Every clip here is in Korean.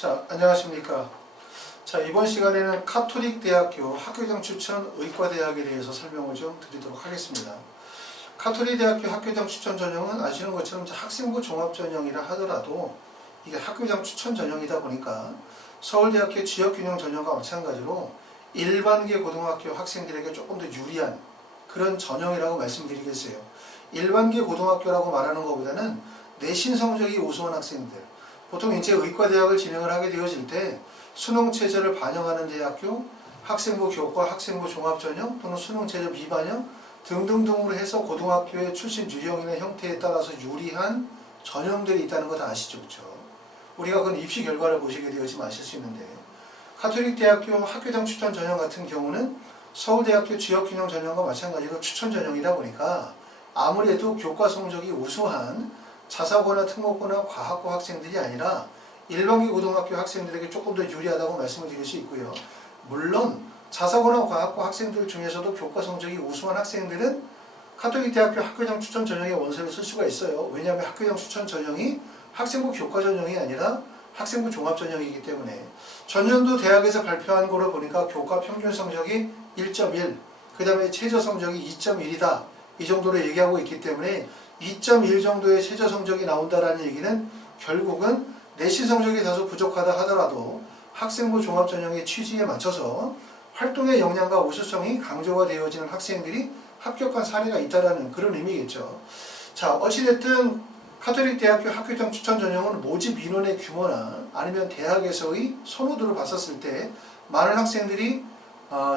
자, 안녕하십니까. 자, 이번 시간에는 카톨릭대학교 학교장 추천 의과대학에 대해서 설명을 좀 드리도록 하겠습니다. 카톨릭대학교 학교장 추천 전형은 아시는 것처럼 학생부 종합전형이라 하더라도 이게 학교장 추천 전형이다 보니까 서울대학교 지역균형 전형과 마찬가지로 일반계 고등학교 학생들에게 조금 더 유리한 그런 전형이라고 말씀드리겠어요. 일반계 고등학교라고 말하는 것보다는 내신 성적이 우수한 학생들, 보통 이제 의과대학을 진행을 하게 되어질 때 수능 체제를 반영하는 대학교, 학생부 교과, 학생부 종합전형 또는 수능 체제 미반영 등등등으로 해서 고등학교의 출신 유형이나 형태에 따라서 유리한 전형들이 있다는 거 다 아시죠? 그렇죠? 우리가 그건 입시 결과를 보시게 되어지면 아실 수 있는데, 카톨릭대학교 학교장 추천 전형 같은 경우는 서울대학교 지역균형 전형과 마찬가지로 추천 전형이다 보니까 아무래도 교과 성적이 우수한 자사고나 특목고나 과학고 학생들이 아니라 일반계 고등학교 학생들에게 조금 더 유리하다고 말씀을 드릴 수 있고요. 물론 자사고나 과학고 학생들 중에서도 교과 성적이 우수한 학생들은 카톨릭대학교 학교장 추천 전형의 원서를 쓸 수가 있어요. 왜냐하면 학교장 추천 전형이 학생부 교과 전형이 아니라 학생부 종합 전형이기 때문에 전년도 대학에서 발표한 거로 보니까 교과 평균 성적이 1.1, 그 다음에 최저 성적이 2.1이다. 이 정도로 얘기하고 있기 때문에 2.1 정도의 최저 성적이 나온다라는 얘기는 결국은 내신 성적이 다소 부족하다 하더라도 학생부 종합전형의 취지에 맞춰서 활동의 역량과 우수성이 강조가 되어지는 학생들이 합격한 사례가 있다라는 그런 의미겠죠. 자, 어찌됐든 카톨릭대학교 학교장 추천 전형은 모집 인원의 규모나 아니면 대학에서의 선호도를 봤었을 때 많은 학생들이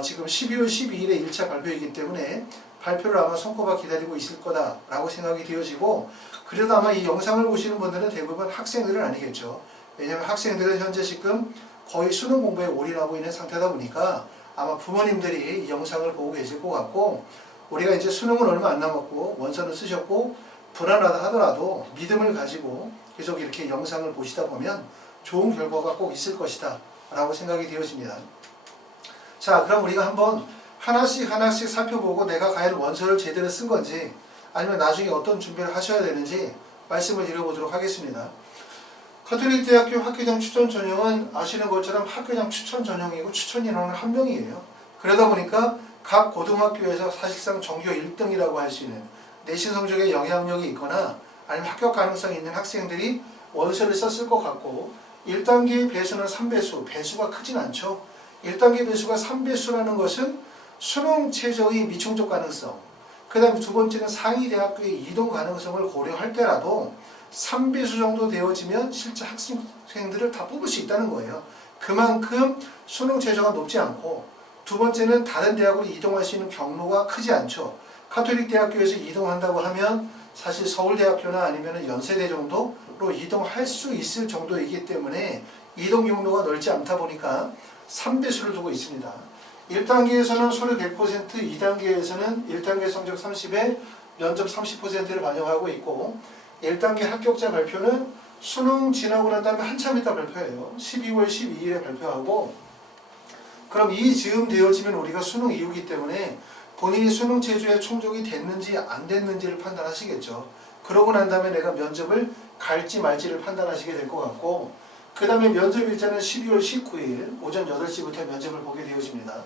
지금 12월 12일에 1차 발표이기 때문에 발표를 아마 손꼽아 기다리고 있을 거다라고 생각이 되어지고, 그래도 아마 이 영상을 보시는 분들은 대부분 학생들은 아니겠죠. 왜냐하면 학생들은 현재 지금 거의 수능 공부에 올인하고 있는 상태다 보니까 아마 부모님들이 이 영상을 보고 계실 것 같고, 우리가 이제 수능은 얼마 안 남았고 원서는 쓰셨고 불안하다 하더라도 믿음을 가지고 계속 이렇게 영상을 보시다 보면 좋은 결과가 꼭 있을 것이다 라고 생각이 되어집니다. 자, 그럼 우리가 한번 하나씩 살펴보고 내가 과연 원서를 제대로 쓴 건지 아니면 나중에 어떤 준비를 하셔야 되는지 말씀을 드려보도록 하겠습니다. 카톨릭대학교 학교장 추천 전형은 아시는 것처럼 학교장 추천 전형이고 추천 인원은 한 명이에요. 그러다 보니까 각 고등학교에서 사실상 전교 1등이라고 할 수 있는 내신 성적에 영향력이 있거나 아니면 합격 가능성이 있는 학생들이 원서를 썼을 것 같고, 1단계 배수는 3배수, 배수가 크진 않죠. 1단계 배수가 3배수라는 것은 수능 최저의 미충족 가능성, 그 다음에 두 번째는 상위 대학교의 이동 가능성을 고려할 때라도 3배수 정도 되어지면 실제 학생들을 다 뽑을 수 있다는 거예요. 그만큼 수능 최저가 높지 않고, 두 번째는 다른 대학으로 이동할 수 있는 경로가 크지 않죠. 카톨릭대학교에서 이동한다고 하면 사실 서울대학교나 아니면 연세대 정도로 이동할 수 있을 정도이기 때문에 이동 경로가 넓지 않다 보니까 3배수를 두고 있습니다. 1단계에서는 소리 100%, 2단계에서는 1단계 성적 30에 면접 30%를 반영하고 있고, 1단계 합격자 발표는 수능 지나고 난 다음에 한참 있다 발표해요. 12월 12일에 발표하고, 그럼 이 즈음 되어지면 우리가 수능 이후이기 때문에 본인이 수능 체제에 충족이 됐는지 안 됐는지를 판단하시겠죠. 그러고 난 다음에 내가 면접을 갈지 말지를 판단하시게 될 것 같고, 그 다음에 면접 일자는 12월 19일 오전 8시부터 면접을 보게 되어집니다.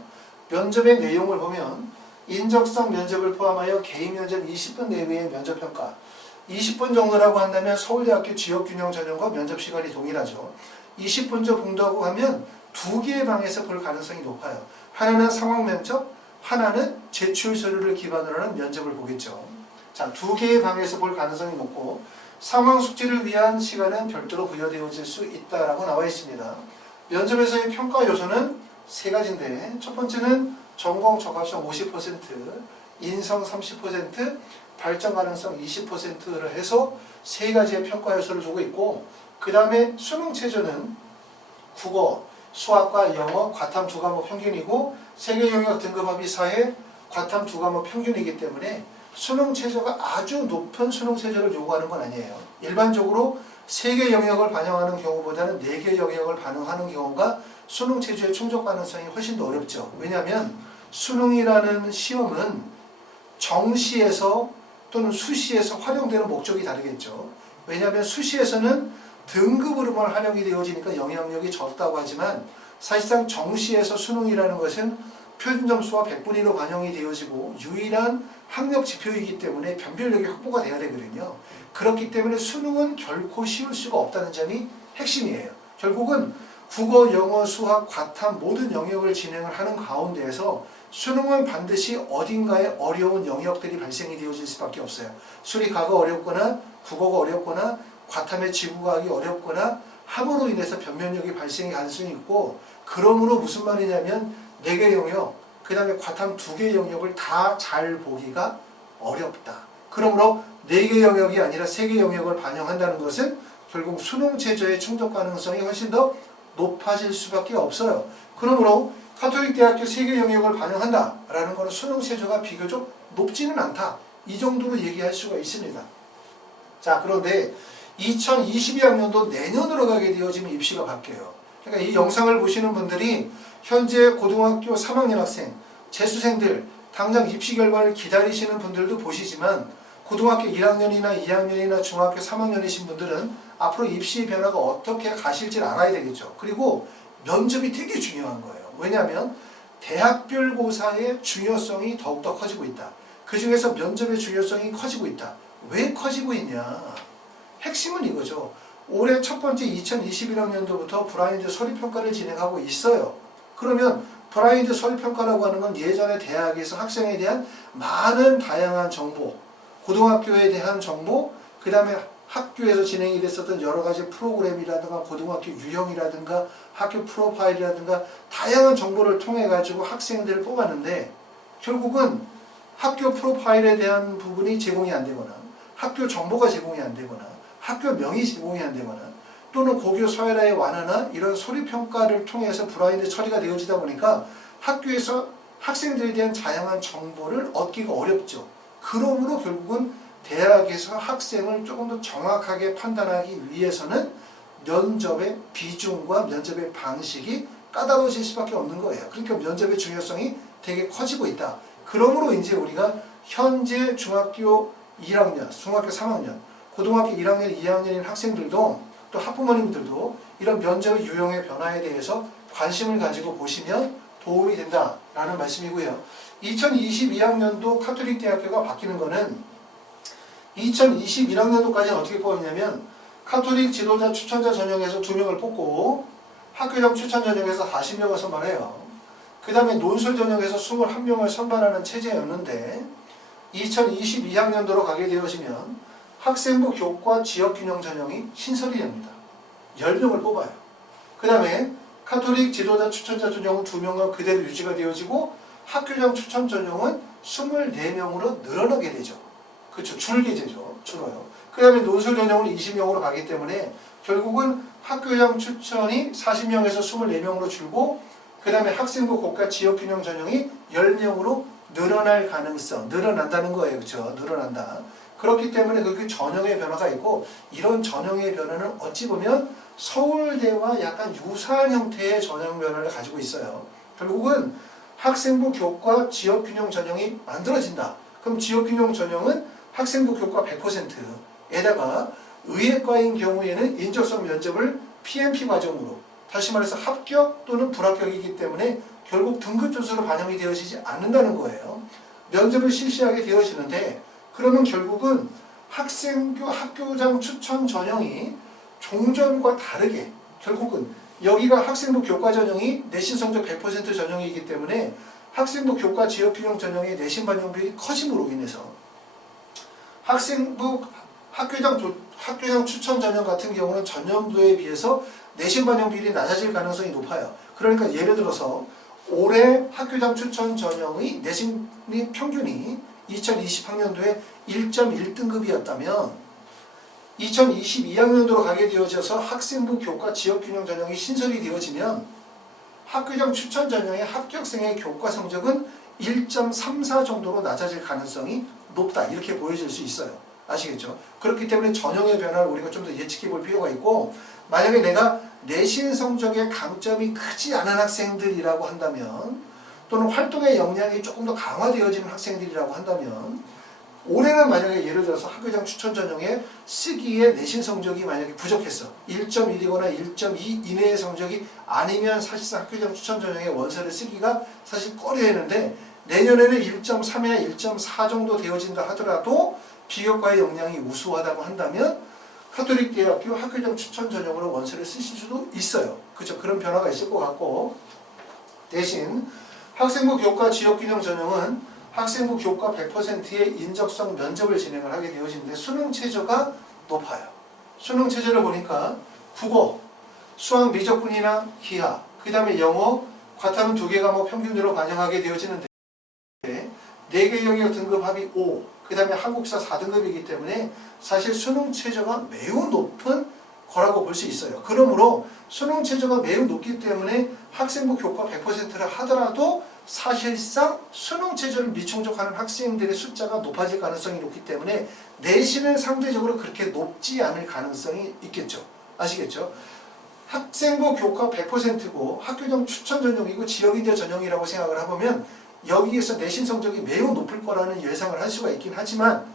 면접의 내용을 보면 인적성 면접을 포함하여 개인 면접 20분 내외의 면접평가, 20분 정도라고 한다면 서울대학교 지역균형 전형과 면접 시간이 동일하죠. 20분 정도라고 하면 두 개의 방에서 볼 가능성이 높아요. 하나는 상황 면접, 하나는 제출 서류를 기반으로 하는 면접을 보겠죠. 자, 두 개의 방에서 볼 가능성이 높고, 상황 숙지를 위한 시간은 별도로 부여되어질 수 있다라고 나와 있습니다. 면접에서의 평가 요소는 세 가지인데, 첫 번째는 전공 적합성 50%, 인성 30%, 발전 가능성 20%를 해서 세 가지의 평가 요소를 두고 있고, 그 다음에 수능 체제는 국어, 수학과 영어, 과탐 두 과목 평균이고, 세계 영역 등급합의 사회, 과탐 두 과목 평균이기 때문에 수능 체제가 아주 높은 수능 체제를 요구하는 건 아니에요. 일반적으로 3개 영역을 반영하는 경우보다는 4개 영역을 반영하는 경우가 수능 체제의 충족 가능성이 훨씬 더 어렵죠. 왜냐하면 수능이라는 시험은 정시에서 또는 수시에서 활용되는 목적이 다르겠죠. 왜냐하면 수시에서는 등급으로만 활용이 되어지니까 영향력이 적다고 하지만 사실상 정시에서 수능이라는 것은 표준 점수와 100분의 1로 반영이 되어지고 유일한 학력 지표이기 때문에 변별력이 확보가 돼야 되거든요. 그렇기 때문에 수능은 결코 쉬울 수가 없다는 점이 핵심이에요. 결국은 국어, 영어, 수학, 과탐 모든 영역을 진행을 하는 가운데에서 수능은 반드시 어딘가에 어려운 영역들이 발생이 되어질 수밖에 없어요. 수리가가 어렵거나 국어가 어렵거나 과탐의 지구과학이 어렵거나 함으로 인해서 변별력이 발생이 가능성이 있고, 그러므로 무슨 말이냐면 4개 영역, 그 다음에 과탐 2개 영역을 다 잘 보기가 어렵다. 그러므로 4개 영역이 아니라 3개 영역을 반영한다는 것은 결국 수능 최저의 충족 가능성이 훨씬 더 높아질 수밖에 없어요. 그러므로 카톨릭 대학교 3개 영역을 반영한다라는 것은 수능 최저가 비교적 높지는 않다. 이 정도로 얘기할 수가 있습니다. 자, 그런데 2022학년도 내년으로 가게 되어지면 입시가 바뀌어요. 그러니까 이 영상을 보시는 분들이 현재 고등학교 3학년 학생, 재수생들, 당장 입시 결과를 기다리시는 분들도 보시지만 고등학교 1학년이나 2학년이나 중학교 3학년이신 분들은 앞으로 입시 변화가 어떻게 가실지를 알아야 되겠죠. 그리고 면접이 되게 중요한 거예요. 왜냐하면 대학별고사의 중요성이 더욱더 커지고 있다. 그 중에서 면접의 중요성이 커지고 있다. 왜 커지고 있냐? 핵심은 이거죠. 올해 첫 번째 2021학년도부터 블라인드 서류평가를 진행하고 있어요. 그러면 블라인드 서류평가라고 하는 건 예전에 대학에서 학생에 대한 많은 다양한 정보, 고등학교에 대한 정보, 그 다음에 학교에서 진행이 됐었던 여러 가지 프로그램이라든가 고등학교 유형이라든가 학교 프로파일이라든가 다양한 정보를 통해 가지고 학생들을 뽑았는데, 결국은 학교 프로파일에 대한 부분이 제공이 안 되거나 학교 정보가 제공이 안 되거나 학교 명이 제공이 안 되거나 또는 고교 서열화의 완화나 이런 서류평가를 통해서 블라인드 처리가 되어지다 보니까 학교에서 학생들에 대한 다양한 정보를 얻기가 어렵죠. 그러므로 결국은 대학에서 학생을 조금 더 정확하게 판단하기 위해서는 면접의 비중과 면접의 방식이 까다로워질 수밖에 없는 거예요. 그러니까 면접의 중요성이 되게 커지고 있다. 그러므로 이제 우리가 현재 중학교 1학년, 중학교 3학년, 고등학교 1학년, 2학년인 학생들도 또 학부모님들도 이런 면접의 유형의 변화에 대해서 관심을 가지고 보시면 도움이 된다라는 말씀이고요. 2022학년도 카톨릭 대학교가 바뀌는 거는 2021학년도까지는 어떻게 뽑았냐면 카톨릭 지도자 추천자 전형에서 2명을 뽑고 학교장 추천 전형에서 40명을 선발해요. 그 다음에 논술 전형에서 21명을 선발하는 체제였는데 2022학년도로 가게 되어지면 학생부 교과 지역균형 전형이 신설이 됩니다. 10명을 뽑아요. 그 다음에 카톨릭 지도자 추천자 전형은 2명은 그대로 유지가 되어지고 학교장 추천 전형은 24명으로 늘어나게 되죠. 그렇죠. 줄게제죠. 줄어요. 그 다음에 논술 전형은 20명으로 가기 때문에 결국은 학교장 추천이 40명에서 24명으로 줄고 그 다음에 학생부 교과 지역균형 전형이 10명으로 늘어날 가능성, 늘어난다는 거예요. 그렇죠. 늘어난다. 그렇기 때문에 그 전형의 변화가 있고 이런 전형의 변화는 어찌 보면 서울대와 약간 유사한 형태의 전형 변화를 가지고 있어요. 결국은 학생부 교과 지역균형 전형이 만들어진다. 그럼 지역균형 전형은 학생부 교과 100%에다가 의예과인 경우에는 인적성 면접을 PMP 과정으로 다시 말해서 합격 또는 불합격이기 때문에 결국 등급 점수로 반영이 되어지지 않는다는 거예요. 면접을 실시하게 되어지는데 그러면 결국은 학생부 학교장 추천 전형이 종전과 다르게 결국은 여기가 학생부 교과 전형이 내신 성적 100% 전형이기 때문에 학생부 교과 지역균형 전형의 내신 반영률이 커짐으로 인해서 학생부 학교장 추천 전형 같은 경우는 전년도에 비해서 내신 반영 비율이 낮아질 가능성이 높아요. 그러니까 예를 들어서 올해 학교장 추천 전형의 내신의 평균이 2020학년도에 1.1등급이었다면 2022학년도로 가게 되어져서 학생부 교과 지역균형 전형이 신설이 되어지면 학교장 추천 전형의 합격생의 교과 성적은 1.34 정도로 낮아질 가능성이 높다. 이렇게 보여질 수 있어요. 아시겠죠? 그렇기 때문에 전형의 변화를 우리가 좀 더 예측해 볼 필요가 있고 만약에 내가 내신 성적의 강점이 크지 않은 학생들이라고 한다면 또는 활동의 역량이 조금 더 강화되어지는 학생들이라고 한다면 올해는 만약에 예를 들어서 학교장 추천 전형에 쓰기에 내신 성적이 만약에 부족했어. 1.1이거나 1.2 이내의 성적이 아니면 사실상 학교장 추천 전형에 원서를 쓰기가 사실 꺼려했는데 내년에는 1.3이나 1.4 정도 되어진다 하더라도 비교과의 역량이 우수하다고 한다면 카톨릭대학교 학교장 추천 전형으로 원서를 쓰실 수도 있어요. 그렇죠? 그런 변화가 있을 것 같고 대신 학생부 교과 지역균형 전형은 학생부 교과 100%의 인적성 면접을 진행을 하게 되어지는데 수능 최저가 높아요. 수능 최저를 보니까 국어, 수학 미적분이나 기하, 그 다음에 영어, 과탐은 2개 과목 평균으로 반영하게 되어지는데 4개 영역 등급 합이 5, 그 다음에 한국사 4등급이기 때문에 사실 수능 최저가 매우 높은 거라고 볼 수 있어요. 그러므로 수능 최저가 매우 높기 때문에 학생부 교과 100%를 하더라도 사실상 수능 최저를 미충족하는 학생들의 숫자가 높아질 가능성이 높기 때문에 내신은 상대적으로 그렇게 높지 않을 가능성이 있겠죠. 아시겠죠? 학생부 교과 100%고 학교장 추천 전형이고 지역인재 전형이라고 생각을 해보면 여기에서 내신 성적이 매우 높을 거라는 예상을 할 수가 있긴 하지만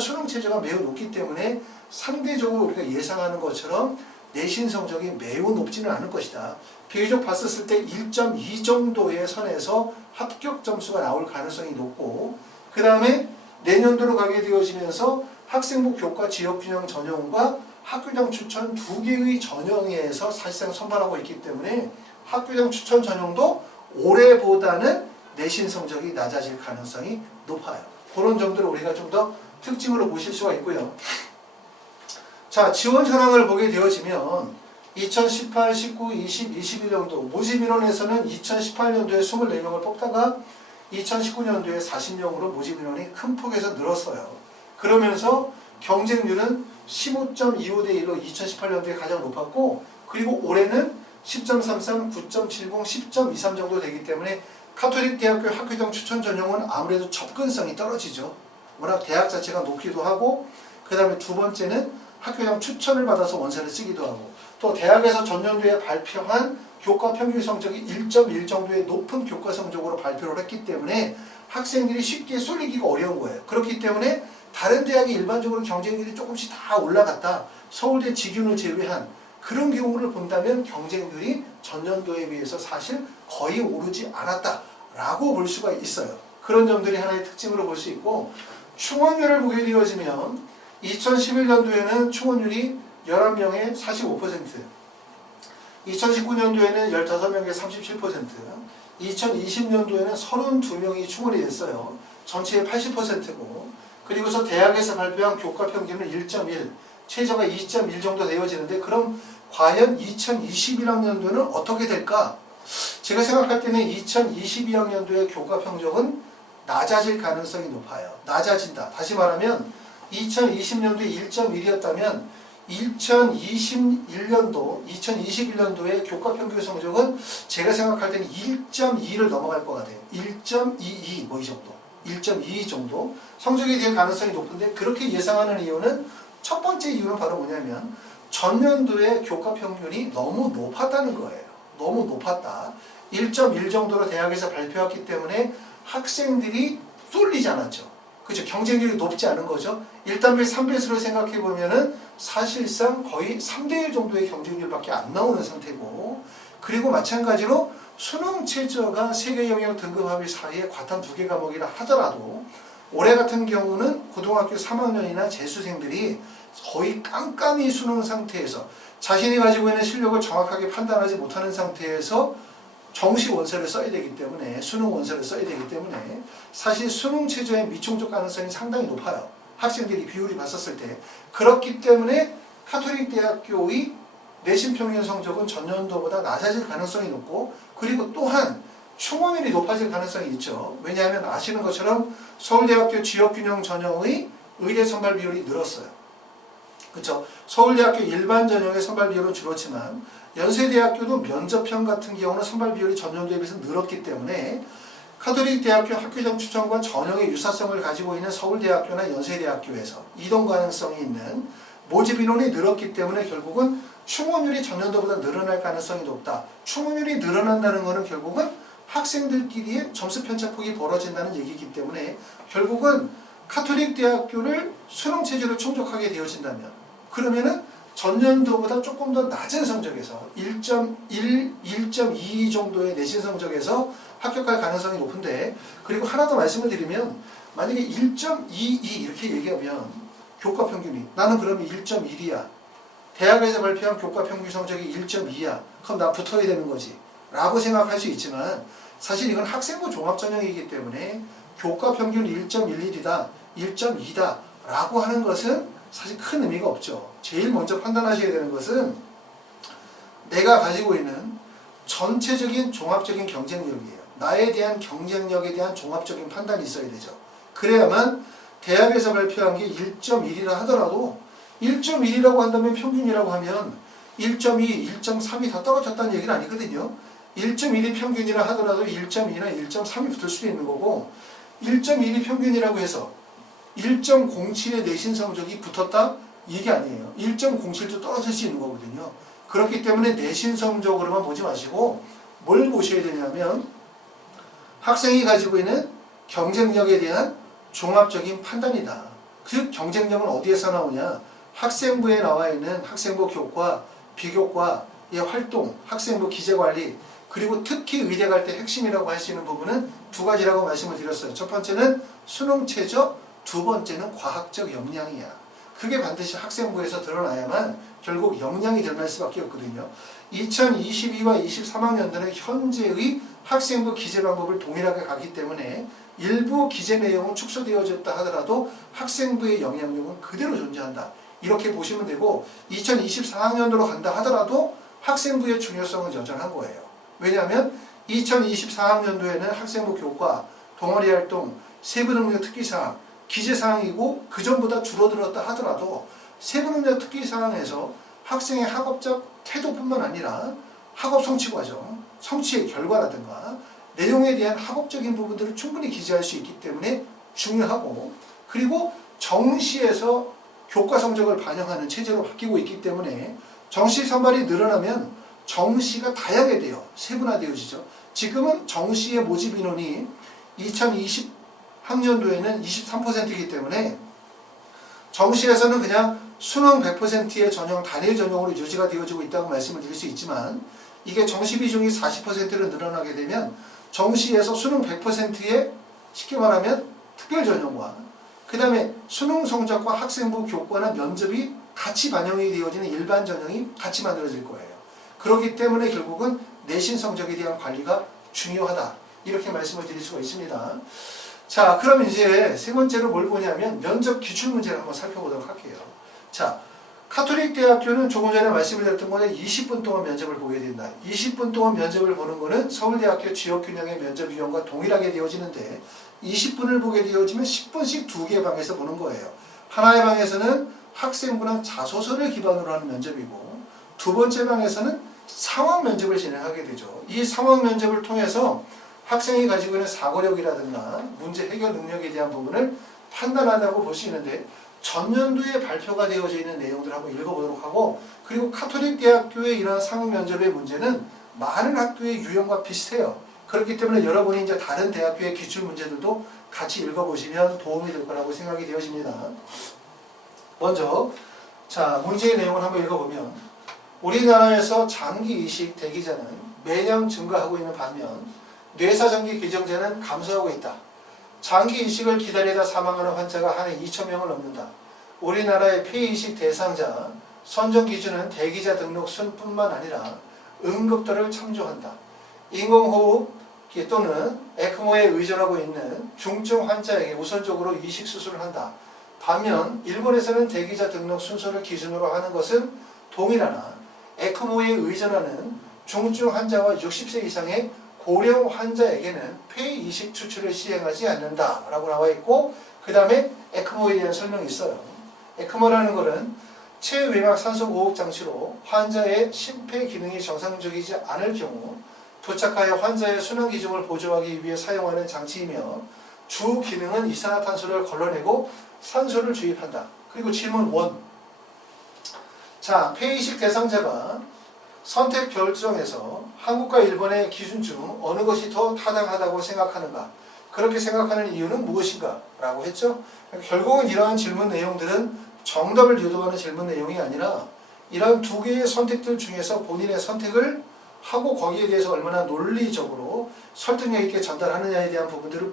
수능 최저가 매우 높기 때문에 상대적으로 우리가 예상하는 것처럼 내신 성적이 매우 높지는 않을 것이다. 비교적 봤었을 때 1.2 정도의 선에서 합격 점수가 나올 가능성이 높고 그 다음에 내년도로 가게 되어지면서 학생부 교과 지역균형 전형과 학교장 추천 2개의 전형에서 사실상 선발하고 있기 때문에 학교장 추천 전형도 올해보다는 내신 성적이 낮아질 가능성이 높아요. 그런 점들을 우리가 좀 더 특징으로 보실 수가 있고요. 자, 지원 현황을 보게 되어지면 2018, 19, 20, 21년도 모집인원에서는 2018년도에 24명을 뽑다가 2019년도에 40명으로 모집인원이 큰 폭에서 늘었어요. 그러면서 경쟁률은 15.25대 1로 2018년도에 가장 높았고 그리고 올해는 10.33, 9.70, 10.23 정도 되기 때문에 카톨릭대학교 학교장 추천 전형은 아무래도 접근성이 떨어지죠. 워낙 대학 자체가 높기도 하고 그 다음에 두 번째는 학교장 추천을 받아서 원서를 쓰기도 하고 또 대학에서 전년도에 발표한 교과 평균 성적이 1.1 정도의 높은 교과 성적으로 발표를 했기 때문에 학생들이 쉽게 쏠리기가 어려운 거예요. 그렇기 때문에 다른 대학이 일반적으로 경쟁률이 조금씩 다 올라갔다. 서울대 직윤을 제외한 그런 경우를 본다면 경쟁률이 전년도에 비해서 사실 거의 오르지 않았다라고 볼 수가 있어요. 그런 점들이 하나의 특징으로 볼 수 있고 충원율을 보게 되어지면 2011년도에는 충원율이 11명에 45%, 2019년도에는 15명에 37%, 2020년도에는 32명이 충원이 됐어요. 전체의 80%고 그리고서 대학에서 발표한 교과 평균은 1.1, 최저가 2.1 정도 되어지는데 그럼 과연 2021학년도는 어떻게 될까? 제가 생각할 때는 2022학년도의 교과 평균은 낮아질 가능성이 높아요. 낮아진다. 다시 말하면 2020년도에 1.1이었다면 2021년도에 교과 평균 성적은 제가 생각할 때는 1.2를 넘어갈 것 같아요. 1.22 뭐 이 정도. 1.22 정도 성적이 될 가능성이 높은데 그렇게 예상하는 이유는 첫 번째 이유는 바로 뭐냐면 전년도에 교과 평균이 너무 높았다는 거예요. 너무 높았다. 1.1 정도로 대학에서 발표했기 때문에 학생들이 쏠리지 않았죠. 그렇죠. 경쟁률이 높지 않은 거죠. 1단계 3배수로 생각해 보면은 사실상 거의 3대1 정도의 경쟁률밖에 안 나오는 상태고 그리고 마찬가지로 수능 최저가 3개 영역 등급 합의 사이에 과탐 2개 과목이라 하더라도 올해 같은 경우는 고등학교 3학년이나 재수생들이 거의 깜깜이 수능 상태에서 자신이 가지고 있는 실력을 정확하게 판단하지 못하는 상태에서 정시 원서를 써야 되기 때문에 수능 원서를 써야 되기 때문에 사실 수능 최저의 미충족 가능성이 상당히 높아요. 학생들이 비율이 봤었을 때 그렇기 때문에 카톨릭대학교의 내신 평균 성적은 전년도보다 낮아질 가능성이 높고 그리고 또한 충원율이 높아질 가능성이 있죠. 왜냐하면 아시는 것처럼 서울대학교 지역균형 전형의 의대 선발 비율이 늘었어요. 그렇죠. 서울대학교 일반 전형의 선발 비율은 줄었지만 연세대학교도 면접형 같은 경우는 선발 비율이 전년도에 비해서 늘었기 때문에 카톨릭대학교 학교장 추천과 전형의 유사성을 가지고 있는 서울대학교나 연세대학교에서 이동 가능성이 있는 모집 인원이 늘었기 때문에 결국은 충원율이 전년도보다 늘어날 가능성이 높다. 충원율이 늘어난다는 것은 결국은 학생들끼리의 점수 편차폭이 벌어진다는 얘기이기 때문에 결국은 카톨릭 대학교를 수능 체제로 충족하게 되어진다면 그러면은 전년도보다 조금 더 낮은 성적에서 1.1, 1.2 정도의 내신 성적에서 합격할 가능성이 높은데, 그리고 하나 더 말씀을 드리면 만약에 1.22 이렇게 얘기하면 교과 평균이 나는 그러면 1.1이야. 대학에서 발표한 교과 평균 성적이 1.2야. 그럼 나 붙어야 되는 거지. 라고 생각할 수 있지만 사실 이건 학생부 종합전형이기 때문에 교과 평균 1.11이다, 1.2다 라고 하는 것은 사실 큰 의미가 없죠. 제일 먼저 판단하셔야 되는 것은 내가 가지고 있는 전체적인 종합적인 경쟁력이에요. 나에 대한 경쟁력에 대한 종합적인 판단이 있어야 되죠. 그래야만 대학에서 발표한 게 1.1이라 하더라도 1.1이라고 한다면 평균이라고 하면 1.2, 1.3이 다 떨어졌다는 얘기는 아니거든요. 1.1이 평균이라 하더라도 1.2나 1.3이 붙을 수도 있는 거고, 1.1이 평균이라고 해서 1.07의 내신 성적이 붙었다? 이게 아니에요. 1.07도 떨어질 수 있는 거거든요. 그렇기 때문에 내신 성적으로만 보지 마시고 뭘 보셔야 되냐면 학생이 가지고 있는 경쟁력에 대한 종합적인 판단이다. 그 경쟁력은 어디에서 나오냐? 학생부에 나와 있는 학생부 교과, 비교과의 활동, 학생부 기재관리, 그리고 특히 의대 갈 때 핵심이라고 할 수 있는 부분은 두 가지라고 말씀을 드렸어요. 첫 번째는 수능 최저, 두 번째는 과학적 역량이야. 그게 반드시 학생부에서 드러나야만 결국 역량이 드러날 수밖에 없거든요. 2022와 23학년도는 현재의 학생부 기재 방법을 동일하게 가기 때문에 일부 기재 내용은 축소되어졌다 하더라도 학생부의 영향력은 그대로 존재한다. 이렇게 보시면 되고, 2024학년도로 간다 하더라도 학생부의 중요성은 여전한 거예요. 왜냐하면 2024학년도에는 학생부 교과, 동아리 활동, 세부 능력 특기사항, 기재사항이고 그 전보다 줄어들었다 하더라도 세부 능력 특기사항에서 학생의 학업적 태도뿐만 아니라 학업 성취 과정, 성취의 결과라든가 내용에 대한 학업적인 부분들을 충분히 기재할 수 있기 때문에 중요하고, 그리고 정시에서 교과 성적을 반영하는 체제로 바뀌고 있기 때문에 정시 선발이 늘어나면 정시가 다양해져요. 세분화되어지죠. 지금은 정시의 모집 인원이 2020학년도에는 23%이기 때문에 정시에서는 그냥 수능 100%의 전형, 단일 전형으로 유지가 되어지고 있다고 말씀을 드릴 수 있지만, 이게 정시 비중이 40%로 늘어나게 되면 정시에서 수능 100%의 쉽게 말하면 특별 전형과 그 다음에 수능 성적과 학생부 교과나 면접이 같이 반영이 되어지는 일반 전형이 같이 만들어질 거예요. 그렇기 때문에 결국은 내신 성적에 대한 관리가 중요하다. 이렇게 말씀을 드릴 수가 있습니다. 자, 그럼 이제 세 번째로 뭘 보냐면 면접 기출문제를 한번 살펴보도록 할게요. 자, 카톨릭 대학교는 조금 전에 말씀을 드렸던 거는 20분 동안 면접을 보게 된다. 20분 동안 면접을 보는 거는 서울대학교 지역균형의 면접위원과 동일하게 되어지는데 20분을 보게 되어지면 10분씩 두 개의 방에서 보는 거예요. 하나의 방에서는 학생부나 자소서를 기반으로 하는 면접이고, 두 번째 방에서는 상황 면접을 진행하게 되죠. 이 상황 면접을 통해서 학생이 가지고 있는 사고력이라든가 문제 해결 능력에 대한 부분을 판단한다고 볼 수 있는데, 전년도에 발표가 되어져 있는 내용들을 한번 읽어보도록 하고, 그리고 카톨릭 대학교의 이러한 상황 면접의 문제는 많은 학교의 유형과 비슷해요. 그렇기 때문에 여러분이 이제 다른 대학교의 기출 문제들도 같이 읽어보시면 도움이 될 거라고 생각이 되어집니다. 먼저 자, 문제의 내용을 한번 읽어보면, 우리나라에서 장기 이식 대기자는 매년 증가하고 있는 반면 뇌사정기 기정자는 감소하고 있다. 장기 이식을 기다리다 사망하는 환자가 한 해 2,000명을 넘는다. 우리나라의 폐이식 대상자 선정 기준은 대기자 등록 순뿐만 아니라 응급도를 참조한다. 인공호흡 또는 에크모에 의존하고 있는 중증 환자에게 우선적으로 이식 수술을 한다. 반면 일본에서는 대기자 등록 순서를 기준으로 하는 것은 동일하나 에크모에 의존하는 중증 환자와 60세 이상의 고령 환자에게는 폐이식 추출을 시행하지 않는다 라고 나와 있고, 그 다음에 에크모에 대한 설명이 있어요. 에크모라는 것은 체외막 산소 호흡 장치로 환자의 심폐 기능이 정상적이지 않을 경우 도착하여 환자의 순환 기종을 보조하기 위해 사용하는 장치이며, 주 기능은 이산화탄소를 걸러내고 산소를 주입한다. 그리고 질문 1. 자, 폐이식 대상자가 선택 결정에서 한국과 일본의 기준 중 어느 것이 더 타당하다고 생각하는가? 그렇게 생각하는 이유는 무엇인가? 라고 했죠. 결국은 이러한 질문 내용들은 정답을 유도하는 질문 내용이 아니라 이런 두 개의 선택들 중에서 본인의 선택을 하고 거기에 대해서 얼마나 논리적으로 설득력 있게 전달하느냐에 대한 부분들을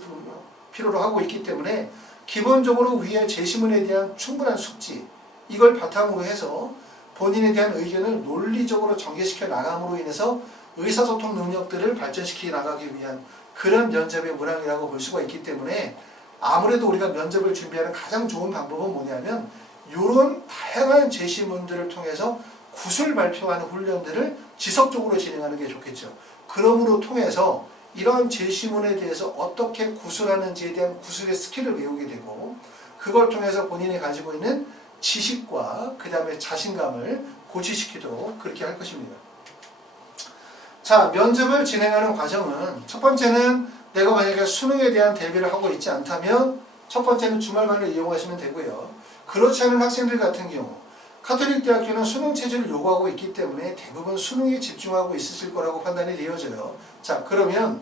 필요로 하고 있기 때문에 기본적으로 위의 제시문에 대한 충분한 숙지, 이걸 바탕으로 해서 본인에 대한 의견을 논리적으로 전개시켜 나감으로 인해서 의사소통 능력들을 발전시켜 나가기 위한 그런 면접의 문항이라고 볼 수가 있기 때문에 아무래도 우리가 면접을 준비하는 가장 좋은 방법은 뭐냐면 이런 다양한 제시문들을 통해서 구술 발표하는 훈련들을 지속적으로 진행하는 게 좋겠죠. 그러므로 통해서 이런 제시문에 대해서 어떻게 구술하는지에 대한 구술의 스킬을 배우게 되고 그걸 통해서 본인이 가지고 있는 지식과 그 다음에 자신감을 고취시키도록 그렇게 할 것입니다. 자, 면접을 진행하는 과정은 첫 번째는 내가 만약에 수능에 대한 대비를 하고 있지 않다면 첫 번째는 주말반을 이용하시면 되고요. 그렇지 않은 학생들 같은 경우 카톨릭 대학교는 수능 체제를 요구하고 있기 때문에 대부분 수능에 집중하고 있으실 거라고 판단이 되어져요. 자, 그러면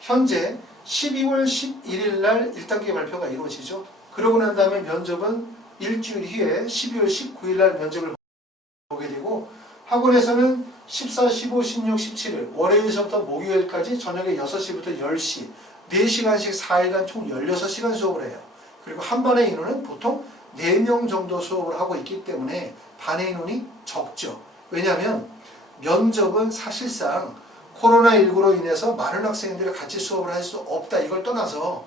현재 12월 11일 날 1단계 발표가 이루어지죠. 그러고 난 다음에 면접은 일주일 후에 12월 19일 날 면접을 보게 되고 학원에서는 14, 15, 16, 17일 월요일서부터 목요일까지 저녁에 6시부터 10시 4시간씩 4일간 총 16시간 수업을 해요. 그리고 한 반의 인원은 보통 4명 정도 수업을 하고 있기 때문에 반의 인원이 적죠. 왜냐하면 면접은 사실상 코로나19로 인해서 많은 학생들이 같이 수업을 할 수 없다. 이걸 떠나서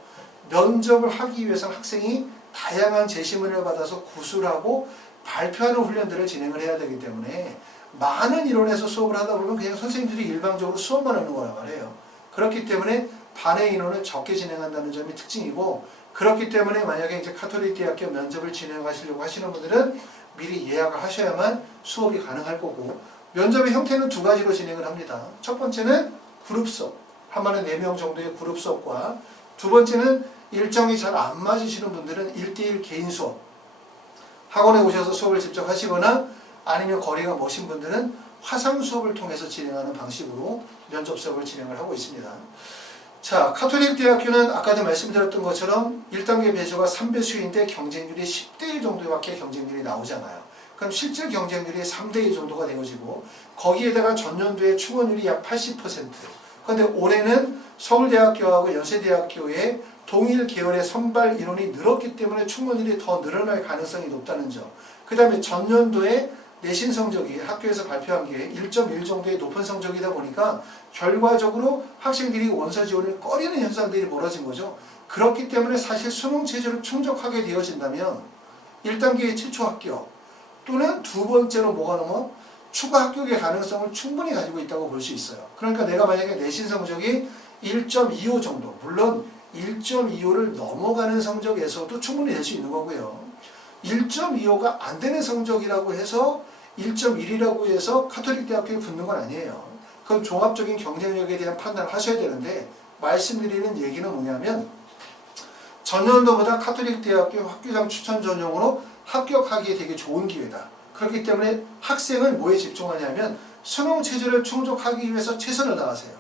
면접을 하기 위해서는 학생이 다양한 제시문을 받아서 구술하고 발표하는 훈련들을 진행을 해야 되기 때문에 많은 인원에서 수업을 하다 보면 그냥 선생님들이 일방적으로 수업만 하는 거란 말이에요. 그렇기 때문에 반의 인원을 적게 진행한다는 점이 특징이고 그렇기 때문에 만약에 이제 카톨릭 대학교 면접을 진행하시려고 하시는 분들은 미리 예약을 하셔야만 수업이 가능할 거고 면접의 형태는 두 가지로 진행을 합니다. 첫 번째는 그룹 수업, 한 반에 4명 정도의 그룹 수업과 두 번째는 일정이 잘 안 맞으시는 분들은 1대1 개인 수업, 학원에 오셔서 수업을 직접 하시거나 아니면 거리가 머신 분들은 화상 수업을 통해서 진행하는 방식으로 면접 수업을 진행을 하고 있습니다. 자, 카톨릭 대학교는 아까도 말씀드렸던 것처럼 1단계 배수가 3배수인데 경쟁률이 10대1 정도밖에 경쟁률이 나오잖아요. 그럼 실제 경쟁률이 3대1 정도가 되어지고 거기에다가 전년도에 충원율이 약 80%. 그런데 올해는 서울대학교하고 연세대학교의 동일 계열의 선발 인원이 늘었기 때문에 충원율이 더 늘어날 가능성이 높다는 점. 그 다음에 전년도에 내신 성적이 학교에서 발표한 게 1.1 정도의 높은 성적이다 보니까 결과적으로 학생들이 원서 지원을 꺼리는 현상들이 벌어진 거죠. 그렇기 때문에 사실 수능 체제를 충족하게 되어진다면 1단계의 최초 합격 또는 두 번째로 뭐가 넘어 추가 합격의 가능성을 충분히 가지고 있다고 볼 수 있어요. 그러니까 내가 만약에 내신 성적이 1.25 정도, 물론 1.25를 넘어가는 성적에서도 충분히 될 수 있는 거고요. 1.25가 안 되는 성적이라고 해서 1.1이라고 해서 카톨릭 대학교에 붙는 건 아니에요. 그건 종합적인 경쟁력에 대한 판단을 하셔야 되는데 말씀드리는 얘기는 뭐냐면 전년도보다 카톨릭 대학교 학교장 추천 전형으로 합격하기에 되게 좋은 기회다. 그렇기 때문에 학생은 뭐에 집중하냐면 수능 체제를 충족하기 위해서 최선을 다하세요.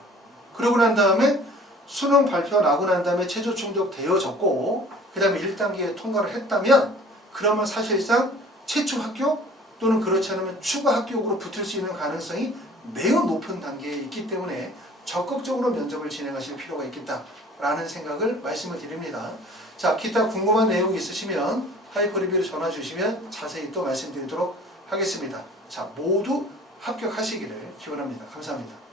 그러고 난 다음에 수능 발표 나고 난 다음에 최저 충족 되어졌고 그 다음에 1단계에 통과를 했다면 그러면 사실상 최초 합격 또는 그렇지 않으면 추가 합격으로 붙을 수 있는 가능성이 매우 높은 단계에 있기 때문에 적극적으로 면접을 진행하실 필요가 있겠다라는 생각을 말씀을 드립니다. 자, 기타 궁금한 내용이 있으시면 하이퍼리뷰로 전화 주시면 자세히 또 말씀드리도록 하겠습니다. 자, 모두 합격하시기를 기원합니다. 감사합니다.